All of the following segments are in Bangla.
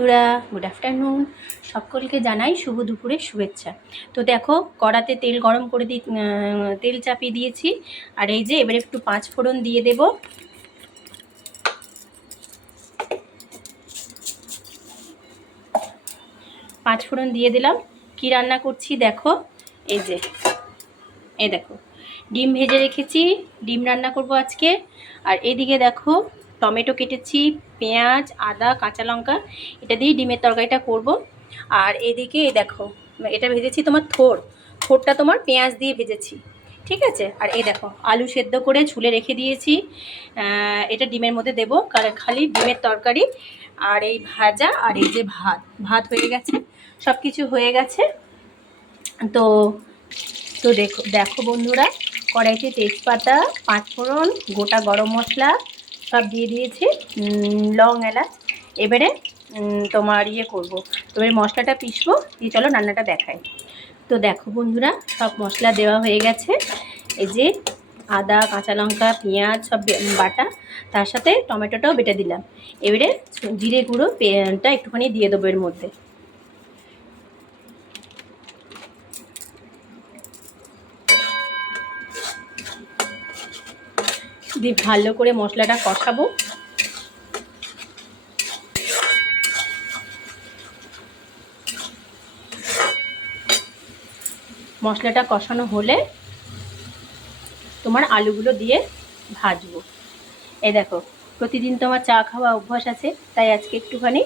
বন্ধুরা গুড আফটারনুন, সকলকে জানাই শুভ দুপুরের শুভেচ্ছা। তো দেখো কড়াতে তেল গরম করে তেল চাপিয়ে দিয়েছি। আর এই যে এবারে একটু 5 ফোড়ন দিয়ে দেব। পাঁচ ফোড়ন দিয়ে দিলাম। কি রান্না করছি দেখো, এই যে দেখো ডিম ভেজে রেখেছি, ডিম রান্না করব আজকে। আর এদিকে দেখো টমেটো কেটেছি, পেঁয়াজ, আদা, কাঁচা লঙ্কা, এটা দিয়ে ডিমের তরকারিটা করব। আর এদিকে দেখো এটা ভেজেছি তোমার থোড়টা তোমার পেঁয়াজ দিয়ে ভেজেছি, ঠিক আছে। আর এই দেখো আলু সেদ্ধ করে ছুলে রেখে দিয়েছি, এটা ডিমের মধ্যে দেবো। খালি ডিমের তরকারি আর এই ভাজা আর এই যে ভাত হয়ে গেছে, সব কিছু হয়ে গেছে। তো তো দেখো বন্ধুরা, কড়াইতে তেজপাতা, 5 ফোড়ন, গোটা গরম মশলা সব দিয়ে দিয়েছি, লং এলাচ। এবারে তোমার করব, এবারে মশলাটা পিসবো, দিয়ে চলো রান্নাটা দেখাই। তো দেখো বন্ধুরা, সব মশলা দেওয়া হয়ে গেছে। এই যে আদা, কাঁচা লঙ্কা, পেঁয়াজ সব বাটা, তার সাথে টমেটোটাও বেটে দিলাম। এবারে জিরে গুঁড়োটা একটুখানি দিয়ে দেবো এর মধ্যে। দিয়ে ভালো করে মশলাটা কষাবো। মশলাটা কষানো হলে তোমার আলুগুলো দিয়ে ভাজবো। এই দেখো প্রতিদিন তোমার চা খাওয়া অভ্যাস আছে, তাই আজকে একটুখানি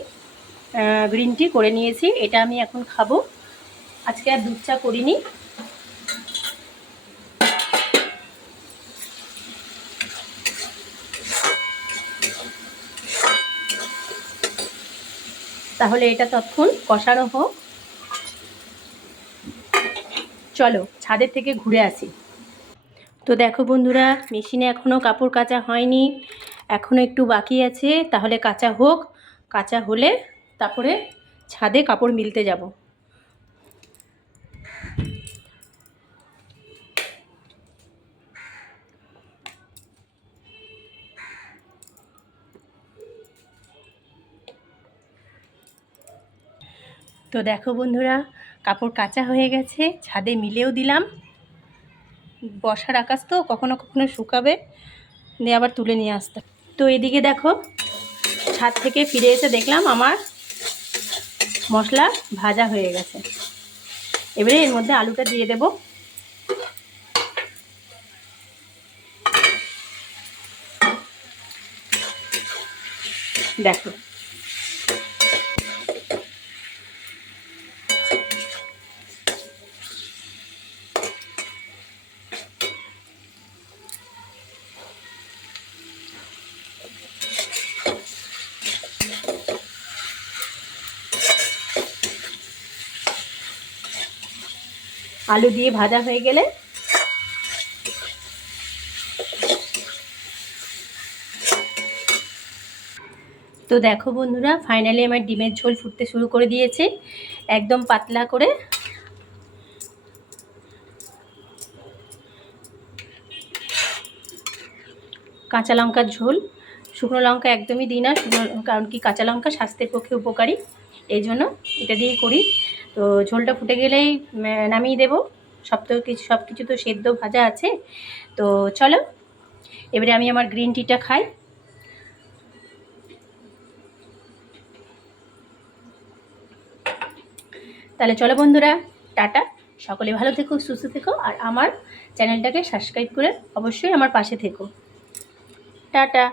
গ্রিন টি করে নিয়েছি, এটা আমি এখন খাবো। আজকে আর দুধ চা করিনি। তাহলে এটা ততক্ষণ কষানো হোক। চলো ছাদের থেকে ঘুরে আসি। তো দেখো বন্ধুরা, মেশিনে এখনও কাপড় কাচা হয়নি, এখনও একটু বাকি আছে। তাহলে কাচা হোক, কাচা হলে তারপরে ছাদে কাপড় মিলতে যাব। তো দেখো বন্ধুরা, কাপড় কাচা হয়ে গেছে, ছাদে মিলেও দিলাম। বর্ষার আকাশ তো কখনো কখনো শুকাবে, দিয়ে আবার তুলে নিয়ে আসতে। তো এদিকে দেখো ছাদ থেকে ফিরে এসে দেখলাম আমার মশলা ভাজা হয়ে গেছে। এবারে এর মধ্যে আলুটা দিয়ে দেব। দেখো আলু দিয়ে ভাজা হয়ে গেলে তো দেখো বন্ধুরা, ফাইনালি আমার ডিমের ঝোল ফুটতে শুরু করে দিয়েছে, একদম পাতলা করে। কাঁচা লঙ্কার ঝোল, শুকনো লঙ্কা একদমই দিই না, কারণ কি কাঁচা লঙ্কা স্বাস্থ্যের পক্ষে উপকারী, এই জন্য এটা দিয়েই করি। তো ঝোলটা ফুটে গেলেই নামিয়ে দেব। সব কিছু তো সেদ্ধ ভাজা আছে। তো চলো এবারে আমি আমার গ্রিন টিটা খাই। তাহলে চলো বন্ধুরা, টাটা। সকলে ভালো থেকো, সুস্থ থেকো, আর আমার চ্যানেলটাকে সাবস্ক্রাইব করে অবশ্যই আমার পাশে থেকো। টাটা।